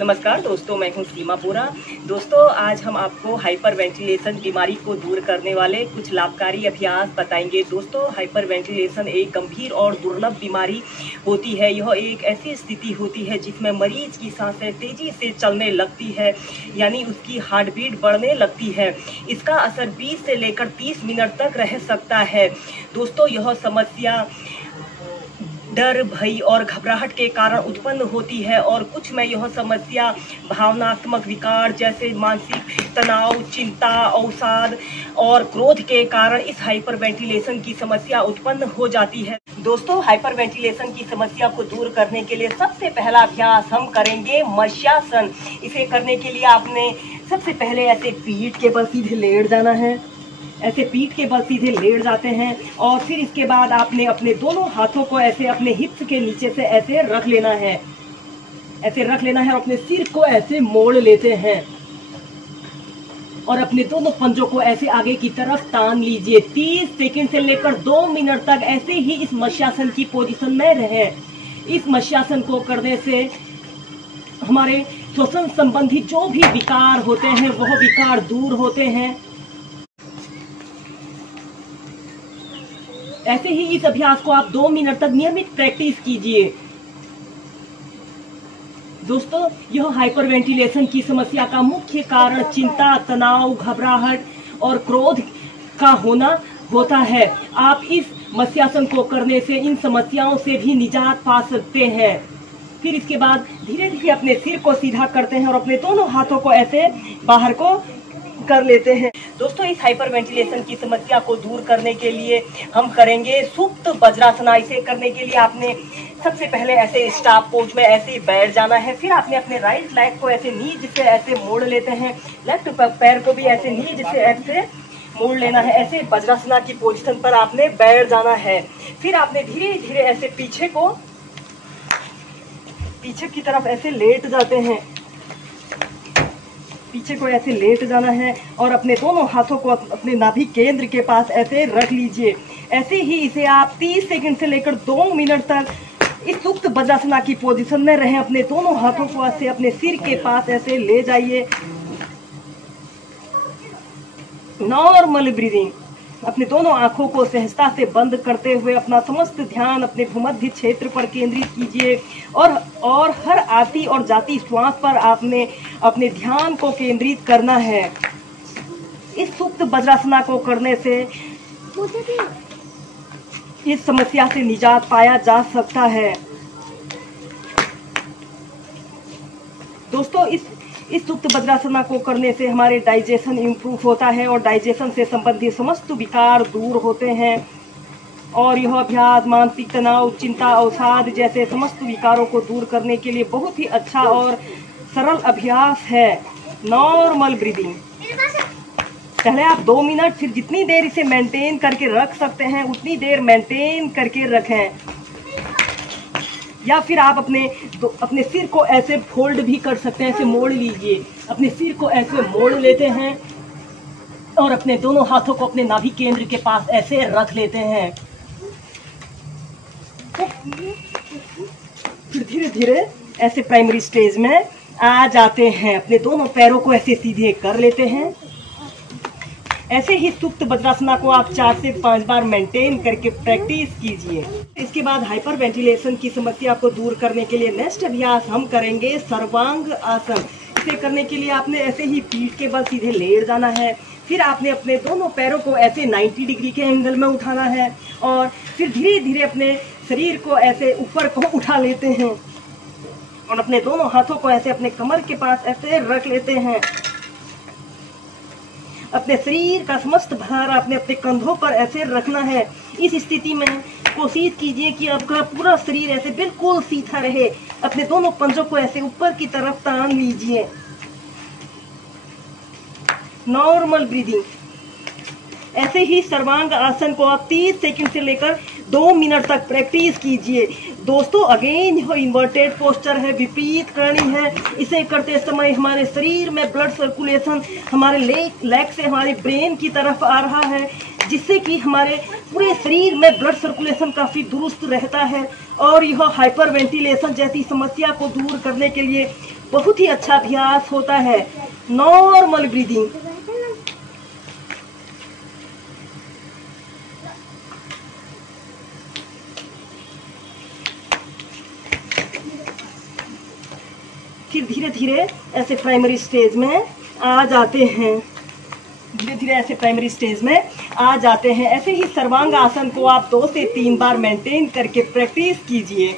नमस्कार दोस्तों, मैं हूं सीमा बोरा। दोस्तों, आज हम आपको हाइपर वेंटिलेशन बीमारी को दूर करने वाले कुछ लाभकारी अभ्यास बताएंगे। दोस्तों, हाइपर वेंटिलेशन एक गंभीर और दुर्लभ बीमारी होती है। यह एक ऐसी स्थिति होती है जिसमें मरीज की सांसें तेजी से चलने लगती है, यानी उसकी हार्ट बीट बढ़ने लगती है। इसका असर 20 से लेकर 30 मिनट तक रह सकता है। दोस्तों, यह समस्या डर, भय और घबराहट के कारण उत्पन्न होती है और कुछ में यह समस्या भावनात्मक विकार जैसे मानसिक तनाव, चिंता, अवसाद और क्रोध के कारण इस हाइपर वेंटिलेशन की समस्या उत्पन्न हो जाती है। दोस्तों, हाइपर वेंटिलेशन की समस्या को दूर करने के लिए सबसे पहला अभ्यास हम करेंगे मत्स्यासन। इसे करने के लिए आपने सबसे पहले ऐसे पीठ के बल सीधे लेट जाना है। ऐसे पीठ के बल सीधे लेट जाते हैं और फिर इसके बाद आपने अपने दोनों हाथों को ऐसे अपने हिप्स के नीचे से ऐसे रख लेना है। ऐसे रख लेना है और अपने सिर को ऐसे मोड़ लेते हैं और अपने दोनों पंजों को ऐसे आगे की तरफ तान लीजिए। 30 सेकंड से लेकर 2 मिनट तक ऐसे ही इस मत्स्यासन की पोजीशन में रहें। इस मत्स्यासन को करने से हमारे श्वसन संबंधी जो भी विकार होते हैं वह विकार दूर होते हैं। ऐसे ही इस अभ्यास को आप 2 मिनट तक नियमित प्रैक्टिस कीजिए। दोस्तों, यह हाइपर वेंटिलेशन की समस्या का मुख्य कारण चिंता, तनाव, घबराहट और क्रोध का होना होता है। आप इस मत्स्यासन को करने से इन समस्याओं से भी निजात पा सकते हैं। फिर इसके बाद धीरे धीरे अपने सिर को सीधा करते हैं और अपने दोनों हाथों को ऐसे बाहर को कर लेते हैं। दोस्तों, इस हाइपर वेंटिलेशन की समस्या को दूर करने के लिए हम करेंगे सुप्त वज्रासना। इसे करने के लिए आपने सबसे पहले ऐसे स्टाफ पोज में ऐसे बैठ जाना है। फिर आपने अपने राइट लेग को ऐसे नीज से ऐसे मोड़ लेते हैं। लेफ्ट पैर को भी ऐसे नीज से ऐसे मोड़ लेना है। ऐसे वज्रासना की पोजीशन पर आपने बैठ जाना है। फिर आपने धीरे धीरे ऐसे पीछे की तरफ ऐसे लेट जाते हैं। पीछे को ऐसे लेट जाना है और अपने दोनों हाथों को अपने नाभि केंद्र के पास ऐसे रख लीजिए। ऐसे ही इसे आप 30 सेकंड से लेकर 2 मिनट तक इस सुप्त वज्रासना की पोजीशन में रहें। अपने दोनों हाथों को ऐसे अपने सिर के पास ऐसे ले जाइए। Normal breathing. अपने दोनों आंखों को सहजता से बंद करते हुए अपना समस्त ध्यान अपने भूमध्य क्षेत्र पर केंद्रित कीजिए और हर आती और जाती श्वास पर आपने अपने ध्यान को केंद्रित करना है। इस सुप्त वज्रासना को करने से इस समस्या से निजात पाया जा सकता है। दोस्तों, इस सुप्त वज्रासना को करने से हमारे डाइजेशन इम्प्रूव होता है और डाइजेशन से संबंधित समस्त विकार दूर होते हैं और यह अभ्यास मानसिक तनाव, चिंता, अवसाद जैसे समस्त विकारों को दूर करने के लिए बहुत ही अच्छा और सरल अभ्यास है। Normal breathing. पहले आप 2 मिनट, फिर जितनी देर इसे मेंटेन करके रख सकते हैं उतनी देर मेंटेन करके रखें। या फिर आप अपने सिर को ऐसे फोल्ड भी कर सकते हैं। ऐसे मोड़ लीजिए। अपने सिर को ऐसे मोड़ लेते हैं और अपने दोनों हाथों को अपने नाभि केंद्र के पास ऐसे रख लेते हैं। फिर धीरे धीरे ऐसे प्राइमरी स्टेज में आ जाते हैं। अपने दोनों पैरों को ऐसे सीधे कर लेते हैं। ऐसे ही सुप्त वज्रासना को आप 4 से 5 बार मेंटेन करके प्रैक्टिस कीजिए। इसके बाद हाइपर वेंटिलेशन की समस्या को दूर करने के लिए नेक्स्ट अभ्यास हम करेंगे सर्वांग आसन। इसे करने के लिए आपने ऐसे ही पीठ के बल सीधे लेट जाना है। फिर आपने अपने दोनों पैरों को ऐसे 90 डिग्री के एंगल में उठाना है और फिर धीरे धीरे अपने शरीर को ऐसे ऊपर को उठा लेते हैं और अपने दोनों हाथों को ऐसे अपने कमर के पास ऐसे रख लेते हैं। अपने शरीर का समस्त भार आपने अपने कंधों पर ऐसे रखना है। इस स्थिति में कोशिश कीजिए कि आपका पूरा शरीर ऐसे बिल्कुल सीधा रहे। अपने दोनों पंजों को ऐसे ऊपर की तरफ तान लीजिए। Normal breathing. ऐसे ही सर्वांग आसन को आप 30 सेकंड से लेकर 2 मिनट तक प्रैक्टिस कीजिए। दोस्तों, अगेन यह इन्वर्टेड पोस्चर है, विपरीत करनी है। इसे करते समय हमारे शरीर में ब्लड सर्कुलेशन हमारे लेग से हमारे ब्रेन की तरफ आ रहा है, जिससे कि हमारे पूरे शरीर में ब्लड सर्कुलेशन काफ़ी दुरुस्त रहता है और यह हाइपर वेंटिलेशन जैसी समस्या को दूर करने के लिए बहुत ही अच्छा अभ्यास होता है। Normal breathing. फिर धीरे धीरे ऐसे प्राइमरी स्टेज में आ जाते हैं। धीरे धीरे ऐसे प्राइमरी स्टेज में आ जाते हैं। ऐसे ही सर्वांग आसन को आप 2 से 3 बार मेंटेन करके प्रैक्टिस कीजिए।